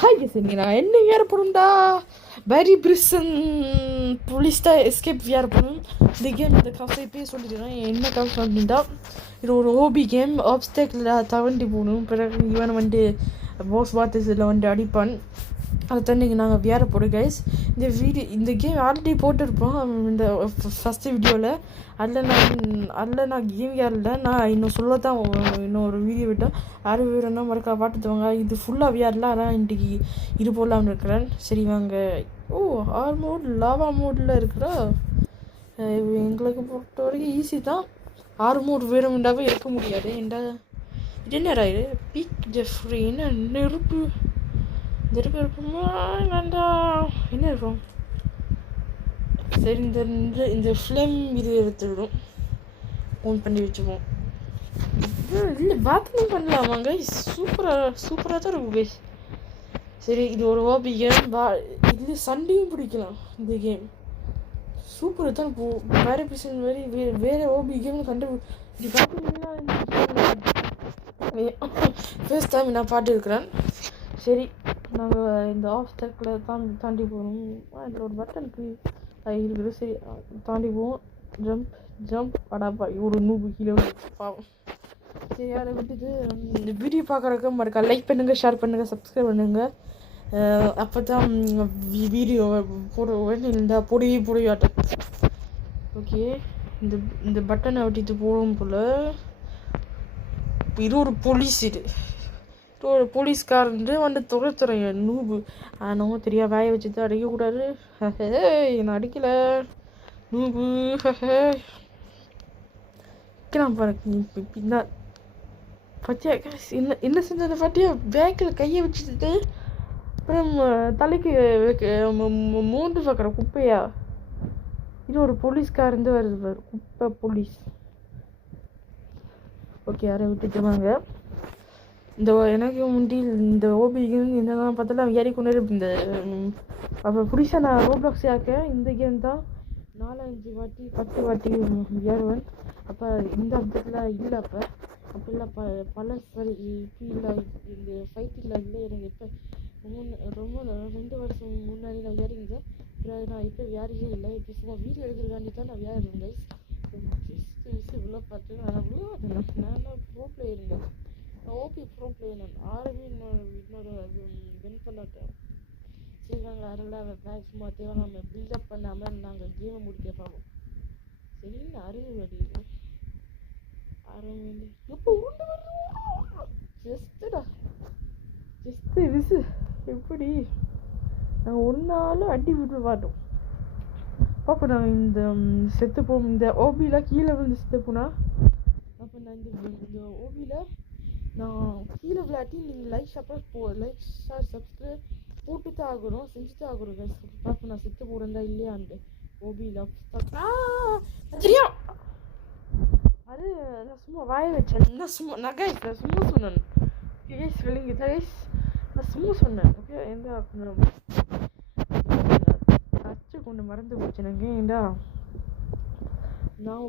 Hi சரி நான் என்ன ஏறப்படும்டா பேரி பிரிசன் போலீஸ் தான் எஸ்கேப் ஏறப்படும் இந்த கேம் இந்த காசை இப்பயே சொல்லிடுறேன் என்ன காசு அப்படின்டா இது ஒரு ஓபி கேம் ஆப்ஸ்டேக்கில் தவண்டி போகணும் பிறகு இவனை வந்துட்டு பாஸ் பாத்தஸில் வந்துட்டு அடிப்பான் அதை தண்ணிக்கு நாங்கள் வேற போடும் கைஸ் இந்த கேம் ஆல்ரெடி போட்டிருப்போம் இந்த ஃபஸ்ட்டு வீடியோவில் அதில் நான் கேம் விளையாடல நான் இன்னும் சொல்லத்தான் இன்னொரு வீடியோ விட்டேன் யாரும் வீடியோனா மறக்கா பார்த்துட்டுவாங்க இது ஃபுல்லாக விளையாடல ஆனால் இன்றைக்கி இது போடலாம்னு இருக்கிறேன் சரி வாங்க ஆர் மோட் லாவா மோடில் இருக்கிற எங்களுக்கு பொறுத்த வரைக்கும் ஈஸி தான் ஆறு மோட் வேணும்ண்டாவே இருக்க முடியாது ஏன்டா இது என்ன ராயிரு பீக் ஜெஃப்ரி என்ன நெருப்பு இருக்குமா வேண்டாம் என்ன இருக்கும் சரி இந்த ஃப்ளேம் இது எடுத்துவிடும் ஓன் பண்ணி வச்சுப்போம் இல்லை பாத்ரூம் பண்ணலாமாங்க சூப்பராக தான் இருக்கும் கைஸ் சரி இது ஒரு ஓபி கேம் இது சண்டையும் பிடிக்கலாம் இந்த கேம் சூப்பராக தான் வேறு பிசன் வேறு ஓபி கேம் இது பார்த்தீங்கன்னா ஃபர்ஸ்ட் டைம் நான் பாட்டு இருக்கிறேன் சரி நாங்கள் இந்த ஆப்ஸ்டக்கில் தாண்டி போகணும் இதில் ஒரு பட்டன் இருக்குது சரி தாண்டி போவோம் ஜம்ப் அடாப்பா ஒரு 100 கிலோ பாவம் சரி அதை விட்டுட்டு இந்த வீடியோ பார்க்குறக்க மறக்கா லைக் பண்ணுங்கள் ஷேர் பண்ணுங்கள் சப்ஸ்கிரைப் பண்ணுங்கள் அப்போ தான் வீடியோ போட பொடியாட்டம் ஓகே இந்த பட்டனை விட்டுட்டு போகும் போல் இது ஒரு போலீஸ் ஒரு போலீஸ்காரன்ட்டு வந்து துறைத்துறையன் நூபு ஆனால் தெரியாது வேய வச்சு தான் அடிக்கக்கூடாது நான் அடிக்கலை நூபு நான் பாருங்க பின்னா பத்தியா என்ன செஞ்ச பாத்தியா பேக்கில் கையை வச்சுட்டு அப்புறம் தலைக்கு மூன்று பார்க்குற குப்பையா இது ஒரு போலீஸ்காரந்து வருது பாரு குப்பை போலீஸ் ஓகே யாரை விட்டுட்டு வாங்க இந்த எனக்கு முண்டில் இந்த ஓபிக்கு என்னெல்லாம் பார்த்தாலும் ஏறி கொண்டு இந்த அப்போ புதுசாக நான் ரோப்ளாக்ஸ் ஆக்கேன் இந்த கேம் தான் 4-5 வாட்டி 10 வாட்டி ஏறுவேன் அப்போ இந்த அப்டேட்டில் இல்லை அப்போ இல்லை பல சரி இல்லை இந்த ஃபைட்டில் இல்லை எனக்கு இப்போ ரொம்ப 2 வருஷம் முன்னாடி நான் ஏறிங்க நான் இப்போ வேறே இல்லை இப்போ சும்மா வீடியோ எடுக்கிறக்காண்டி தான் நான் வேறுறேன் கைஸ் இவ்வளோ பார்த்து நான் ப்ரோ பிளேயருங்க ஓபி ப்ரோ பிளேயர் நான் ஆர்வி இன்னொரு வின் பண்ணட்டேன் சரி நாங்கள் அருளாக பேக் சும்மா தேவை நம்ம பில்டப் பண்ணாமல் நாங்கள் கேமை முடிக்க பார்ப்போம் சரி அருள் அடிக்குது அருள் எப்போ உண்டு ஜஸ்ட்டு விசு எப்படி நாங்கள் ஒரு நாளும் அடி விட்டு பார்த்தோம் பார்ப்போம் நாங்கள் இந்த செத்துப்போம் இந்த ஓபியில் கீழே விழுந்து செத்துப்போனா அப்போ நான் இந்த ஓபியில் நான் கீழே விளையாட்டி நீங்கள் லைக் ஷேர் சப்ஸ்கிரைப் போட்டு தான் ஆகணும் செஞ்சு தான் ஆகணும் கைஸ் பார்ப்போம் நான் செத்து போகிறேன்டா இல்லையான்ட்டு ஓபியில் தெரியும் அது நான் சும்மா வாய வச்சேன் நான் கைஸ் நான் சும்மா சொன்னேன் கைஸ் வெளிங்க கைஸ் நான் சும்மா சொன்னேன் ஓகே எந்த அச்சு கொண்டு மறந்து போச்சு எனக்கு ஏண்டா நான்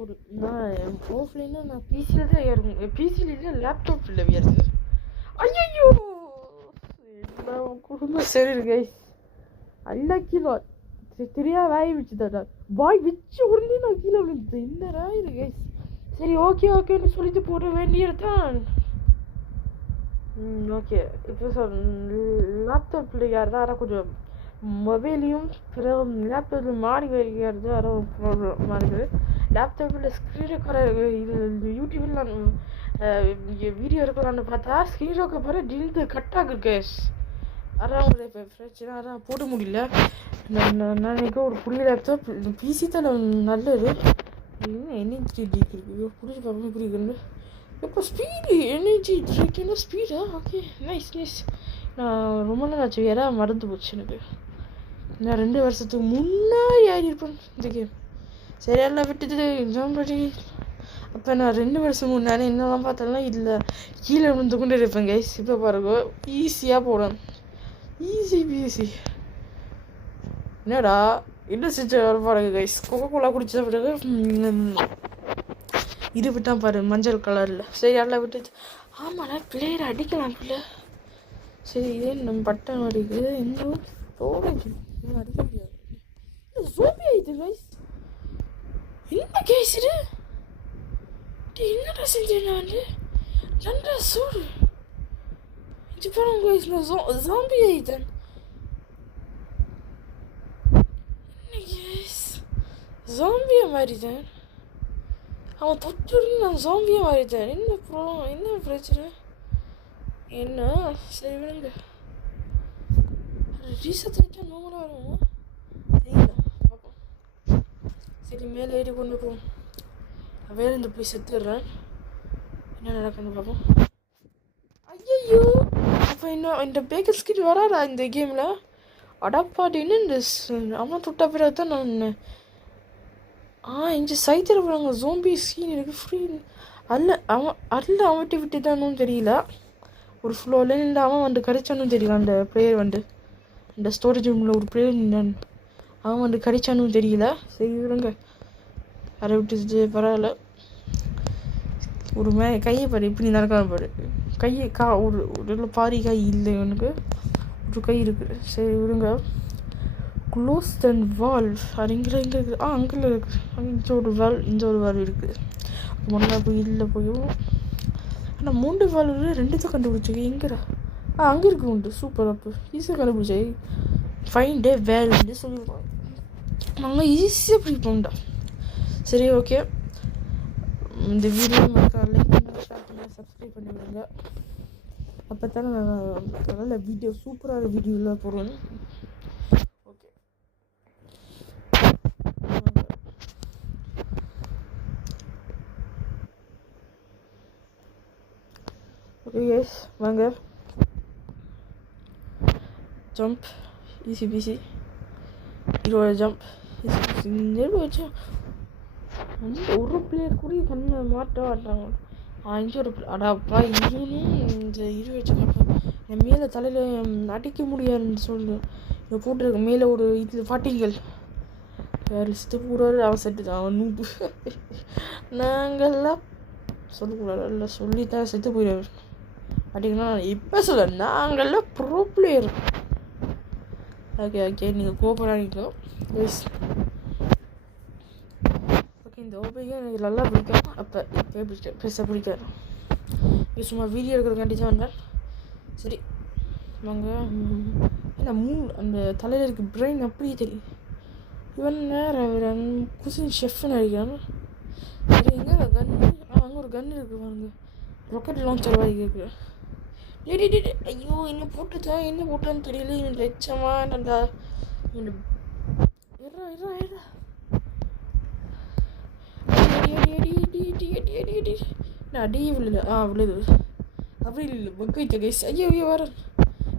ஆஃப்லைனில் நான் பிசியில் தான் ஏறுவேன் பிசியில் இல்லை லேப்டாப்பில் ஏறுது ஐயோ குடும்பம் சரி கைஸ் அல்ல கீழே தெரியா வாய் வச்சுதாடா வாய் வச்சு உடனே நான் கீழே விழுந்தேன் என்னடா இது கைஸ் சரி ஓகேன்னு சொல்லிட்டு போட வேண்டியதுதான் ஓகே இப்போ லேப்டாப்பில் யாருதான் கொஞ்சம் மொபைலையும் பிறகு லேப்டாப்பில் மாறி வருகிறது யாரோ ப்ராப்ளமாக இருக்குது லேப்டாப்பில் ஸ்க்ரீன் ரெக்கார்டர் இது யூடியூப்பில் நான் வீடியோ இருக்கலான்னு பார்த்தா ஸ்க்ரீன் ரெக்கார்ட் பிறகு டில்டு கட் ஆகுது கேஸ் அதான் ஒரு இப்போ பிரச்சனை அதான் போட முடியல நான் நினைக்க ஒரு புதிய லேப்டாப் பிசி தான் நல்லது எனர்ஜி ட்ரிக் இருக்குது புரிஞ்சு பார்க்கணும் புரியுது இப்போ ஸ்பீடு எனர்ஜி ட்ரிக்னா ஸ்பீடா ஓகே நைஸ் நான் ரொம்ப நாள் ஆச்சு வேற மறந்து போச்சு எனக்கு நான் 2 வருஷத்துக்கு முன்னாடி ஆகிருப்பேன் இந்த கேம் சரி எல்லாம் விட்டுட்டு ஜாம்படி அப்போ நான் 2 வருஷம் முன்னாடி என்னெல்லாம் பார்த்தாலும் இல்லை கீழே விழுந்து கொண்டு இருப்பேன் கைஸ் இப்போ பாருங்க ஈஸியாக போடுறேன் ஈஸி என்னடா என்ன செஞ்ச பாருங்க கைஸ் கோலா குடிச்ச பிறகு இது விட்டான் பாரு மஞ்சள் கலரில் சரி எல்லாம் விட்டுச்சு ஆமாடா பிளேயர் அடிக்கலாம் பிள்ளை சரி இதே நம்ம பட்டன் அடிக்குது இன்னும் ஸ்டோரேஜ் அடிக்க முடியாது. ஜோம்பி ஆயிடுது கைஸ். என்ன கேஸ் இது? என்னடா செஞ்சேன் நான்? நன்றா சூடு இது பாருங்க கைஸ், நான் ஜாம்பி ஆயிட்டேன். என்ன கேஸ், ஜாம்பியா மாறிட்டேன். அவன் தொட்டு நான் ஜாம்பியா மாறிட்டேன். என்ன ப்ராப்ளம், என்ன பிரச்சனை, என்ன? சரி விடுங்க, ரீசெட் ஆகிட்டா நார்மலாக வருமா தெரியல, பார்ப்போம். சரி மேலே ஏறி கொண்டு போவோம். வேறு இந்த போய் செத்துடுறேன், என்ன நடக்குன்னு பார்ப்போம். ஐயோ அப்போ இன்னும் இந்த பேக்கர் ஸ்கிட் வராதா இந்த கேமில்? அடப்பாடின்னு இந்த அவன் தொட்ட பிறகு தான் நான் இங்கே சைத்தில் போகிறாங்க. ஜோம்பி ஸ்கின் எனக்கு ஃப்ரீ அவன்கிட்ட விட்டு தானும் தெரியல. ஒரு ஃப்ளோவில் இல்லை அவன் வந்து கிடைச்சானும் தெரியல. அந்த பிளேயர் வந்து இந்த ஸ்டோரேஜ் ரூமில் ஒரு பிளேயர் நின்றான், அவன் வந்து கிடைச்சானும் தெரியல. சரி விடுங்க, அதை விட்டு பரவாயில்ல. ஒரு கையை பாரு இப்படி நடக்காம பாரு, கையை ஒரு பாரி கை இல்லை எனக்கு, ஒரு கை இருக்குது. சரி விடுங்க. க்ளோஸ் தென் வால் அது இங்கே இருக்குது. அங்கே இருக்குது. இங்கே ஒரு வால், இந்த ஒரு வால் இருக்குது. முன்னே போய் இல்லை போயும். ஆனால் 3 வால் 2 கண்டுபிடிச்சிக்க எங்கடா? அங்கே இருக்கு உண்டு. சூப்பர், அப்போ ஈஸியாக கண்டுபிடிச்சி ஃபைன் டே வேல்னு சொல்லிடுவோம். நாங்கள் ஈஸியாக பிடிப்போம்டா. சரி ஓகே, இந்த வீடியோ லைக் பண்ணுங்கள், ஷேர் பண்ணுங்கள், சப்ஸ்கிரைப் பண்ணி விடுங்க. அப்போ தானே நான் நல்ல வீடியோ, சூப்பரான வீடியோவில் போடுவேன். ஓகே ஓகே கைஸ், வாங்க. ஜம்ப் ஈஸி பீஸி, இதோட ஜம்ப் ஈஸி பீஸி. நெருப்பு வச்சா ஒரு பிளேயர் கூட கண்ணை மாட்டாங்க. இங்கே ஒரு அடாப்பா இங்கேயும் இந்த வச்சுக்கப்பா என் மேலே தலையில் அடிக்க முடியாதுன்னு சொல்லு. இதை போட்டுருக்க மேலே ஒரு இது பாட்டிங்கள் வேறு செத்து போடுறாரு. அவன் செட்டு தான், அவன் நூப்பு. நாங்கள்லாம் சொல்லக்கூடாது, இல்லை சொல்லித்தான் செத்து போயிடுவார். அப்படின்னா இப்போ சொல்ல, நாங்கள்லாம் ப்ரோ பிளேயர். ஓகே ஓகே, நீங்கள் கோபப்படாதீங்க ப்ளீஸ். இந்த ஓபையும் எனக்கு நல்லா பிடிக்கும். அப்போ இப்போ பிடிக்கும், பெருசாக பிடிக்காது. இது சும்மா வீடியோ எடுக்கிறதுக்காண்டி தான் வந்தேன். சரி வாங்க. ஏன்னா அந்த தலையில் இருக்க பிரெயின் அப்படியே தெரியும். இவன் நேரம் குசின் ஷெஃப்னு நினைக்கிறான். சரி எங்கே கன்று? அங்கே ஒரு கன்று இருக்குது பாருங்க, ராக்கெட் லான்ச்சர் வாங்கி இருக்குது. ஐயோ என்ன போட்டுன்னு தெரியல. இவன் லட்சமா நல்லா அடி விழுது. விழுது அப்படி இல்லை, பக்கு வைத்த கேஸ். ஐயோ வர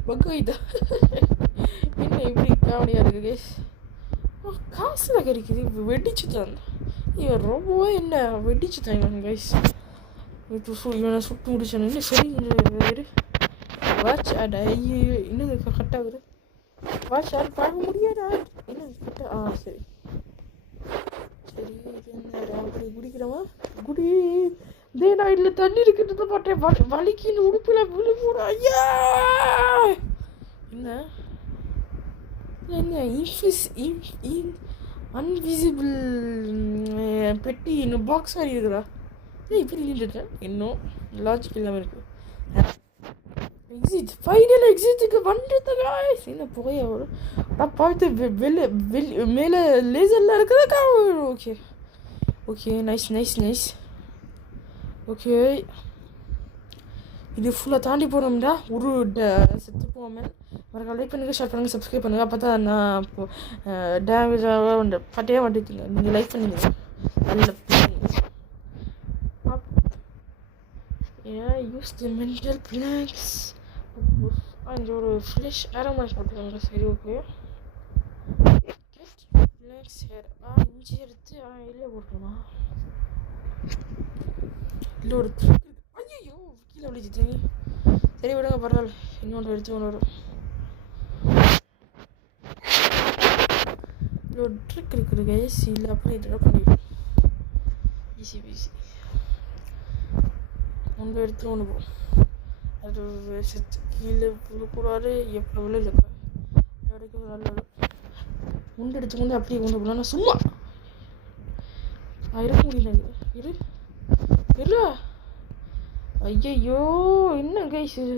பக்கு வைத்தா. என்ன இப்படி காமெடியாக இருக்குது கேஸ். காசில் கிடைக்குது. இப்போ வெடிச்சு தான் இவன் ரொம்பவே என்ன வெடிச்சு தான் இவன் கைஸ். இவனை சுட்டு முடிச்சானு. இல்லை சரி வேறு வாட்ச் ஆட். ஐயோ இன்னும் கட் ஆகுது. வாட்ச் ஆட் பார்க்க முடியாதா? என்ன கட்ட? சரி சரி, அப்படி குடிக்கிறவா குடி. இதே நான் இதில் தண்ணி இருக்கிறத பார்த்தேன், வலிக்குன்னு உடுப்பில் விழு போட. ஐயா என்ன அன்விசிபிள் பெட்டி இன்னும் பாக்ஸ் மாதிரி இருக்குதா? இப்படி நின்றுட்டேன். இன்னும் லாஜிக் இல்லாமல் இருக்குது. எக்ஸிட், ஃபைனல் எக்ஸிட்டுக்கு வந்துட்டுங்க. என்ன புகையா வரும்? நான் பார்த்து மேலே லேசர்லாம் இருக்குதா? Okay okay, nice. ஓகே, இது ஃபுல்லாக தாண்டி போனோம்டா. ஒரு செத்து போகாமல் மறக்காம லைக் பண்ணுங்கள், ஷேர் பண்ணுங்கள், சப்ஸ்கிரைப் பண்ணுங்கள். அப்போ தான் நான் இப்போது டேமேஜாக வந்து பட்டையாக மாட்டிட்டீங்க. நீங்கள் லைக் பண்ணுங்க, நல்ல யூஸ் தி மென்டல் பிளான்ஸ். இங்கே ஒரு ஃப்ரெஷ் ஆரோமாஸ் போட்டுருக்காங்க. சரி ஓகே, பிளாக்ஸ் ஹேர் இஞ்சி எடுத்து இல்லை போட்டுருமா? இல்லை ஒரு ஐயோ கீழே விழிச்சு தண்ணி. சரி விடுங்க, பரவாயில்ல. இன்னொன்று எடுத்து ஒன்று வரும். இல்லை ஒரு ட்ரிக் இருக்குது கைஸ். இல்லை அப்படி ட்ராப் பண்ணிவிடும். ஈஸி ஒன்று எடுத்து ஒன்று போகும். அது கீழே விழக்கூடாது. எப்போ விழுக்க வரைக்கும் நல்லது. முண்டெடுத்து கொண்டு அப்படியே கொண்டு போனா சும்மா இருக்க முடியல. இரு இருடா. ஐயையோ என்ன கைஸ் இது?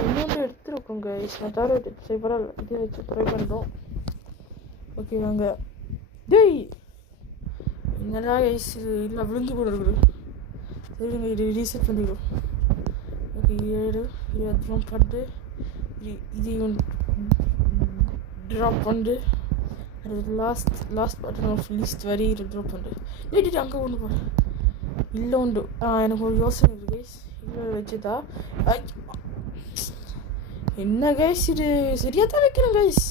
இன்னொன்று எடுத்துருக்கோம் கைஸ். நான் தவிர சரி பரவாயில்ல, இதே வச்சு ட்ரை பண்ணுறோம். ஓகே வாங்க. டேய் என்னடா கைஸ் இது? இல்லை விழுந்து கூட இருக்குது. சரிங்க, இது ரீசெட் பண்ணிவிடும். ஓகே 7 இது ஜம்ப் பண்ணிட்டு இதையும் ட்ராப் பண்ணிட்டு அது லாஸ்ட் பட்டன் ஆஃப் லிஸ்ட் வரி இது ட்ராப் பண்ணிட்டு ஏடிட்டு அங்கே கொண்டு போகிறேன். இல்லை உண்டு. எனக்கு ஒரு யோசனை இருக்குது கைஸ். இல்லை வச்சுதா என்ன கைஸ் இது? சரியாக தான் வைக்கிறேன் கைஸ்.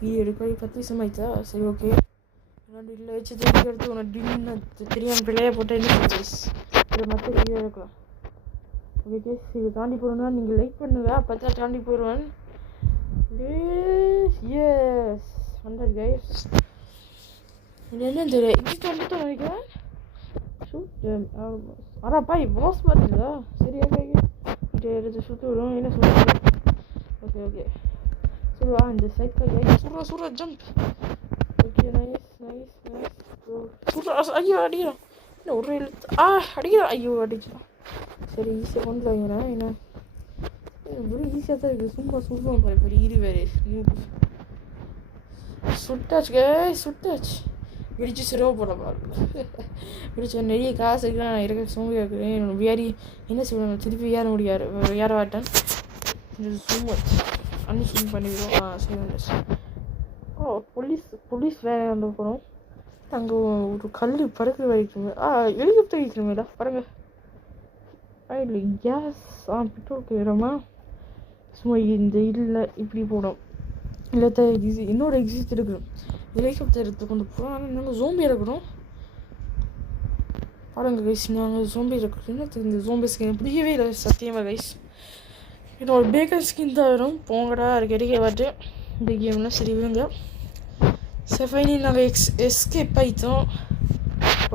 வீடியோ எடுக்க 10 நிமிஷம் ஆயிடுச்சா? சரி ஓகே. நான் இல்லை வச்சு எடுத்து உனக்கு டின்னு தெரியாமல் பிள்ளைய போட்டேன். என்ன கைஸ் இதை மற்ற வீடியோ எடுக்கலாம். ஓகே கைஸ், இது தாண்டி போகணுன்னா நீங்கள் லைக் பண்ணுங்க. அப்போ தான் தாண்டி போயிடுவேன். எஸ் வந்தது கைஸ். இது என்ன தெரியல, எக்ஸிட் வந்துட்டு நினைக்கிறேன். ஆனால் பாய் பாஸ் பார்த்துதா? சரி ஓகே ஓகே எடுத்து சுற்றி விடும். என்ன சொல்லுங்க? ஓகே ஓகே சொல்லுவா இந்த சைக்கிள் சுடுற jump. Okay nice nice nice சுடுற. ஐயோ அடிக்கிறான். என்ன ஒரு அடிக்கிறான். ஐயோ அடிச்சான். சரி ஈஸியாக கொண்டு வாங்கினா என்ன வெறும் ஈஸியாக தான் இருக்குது. சும்மா சுடுவோம் பாரு பெரிய வேறு சுட்டாச்சு சுட்டாச்சு. விரிச்சு சிரம போட பாரு. விரிச்சு நிறைய காசு இருக்கு. நான் இருக்க சோம்பியாக இருக்குது. என்னோட வியாரி என்ன செய்வேன்? திருப்பி ஏற முடியாது. ஏற வாட்டேன். சும்மா அன்சூம் பண்ணிவிடும். சரி போலீஸ் வேலை வந்து போகிறோம். அங்கே ஒரு கல் பறக்கிற வைக்கணும். ஹெலிகாப்டர் வைக்கணுமேடா பாருங்க. இல்லை கேஸ் பெட்ரோல் போயிடுமா? சும்மா இந்த இல்லை இப்படி போடும். இல்லை இன்னொரு எக்ஸிஸ்ட் இருக்கணும். ஹெலிகாப்டர் எடுத்து கொண்டு போகிறோம். ஆனால் நாங்கள் ஜோம்பி இறக்கணும். பாருங்க கைஸ், நாங்கள் ஜோம்பி இறக்கணும். என்ன இந்த ஜோம்பி ஸ்கின் பிடிக்கவே இல்லை சத்தியமாக கைஸ். என்னோட பேக்கர் ஸ்கின் தான் வரும். போங்கடா கிடைக்க வாட்டு இந்த கேம்லாம். சரி விடுங்க. சரி ஃபைனலி நாங்கள் எஸ்கேப் ஆகிட்டோம்.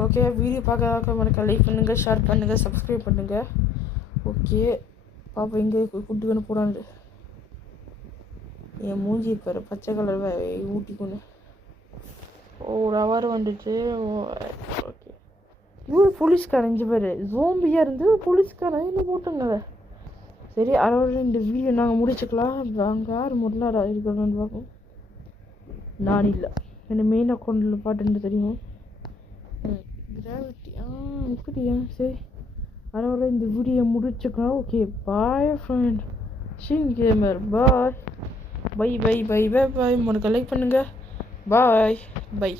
ஓகே வீடியோ பார்க்க மறக்க லைக் பண்ணுங்கள், ஷேர் பண்ணுங்கள், சப்ஸ்கிரைப் பண்ணுங்கள். ஓகே பாப்பா இங்கே கூட்டி கொண்டு போடான்னு என் மூஞ்சி பாரு பச்சை கலர் ஊட்டிக்கொண்டு ஒரு அவர் வந்துட்டு. ஓகே இவ்வளோ போலீஸ்காரன் 5 பேர் ஜோம்பியாக இருந்து போலீஸ்காரன் என்ன போட்டுங்க. சரி அதோட இந்த வீடியோ நாங்கள் முடிச்சுக்கலாம். அங்கே யார் முதல்ல இருக்கணும்னு பார்ப்போம். நான் இல்லை என்ன மெயின் அக்கௌண்ட்டில் பாட்டுன்னு தெரியும். கிராவிட்டி இப்படியா? சரி அதோட இந்த வீடியோ முடிச்சுக்கலாம். Okay bye friend. Shin gamer boy bye bye bye bye bye. உனக்கு லைக் பண்ணுங்கள். Bye by.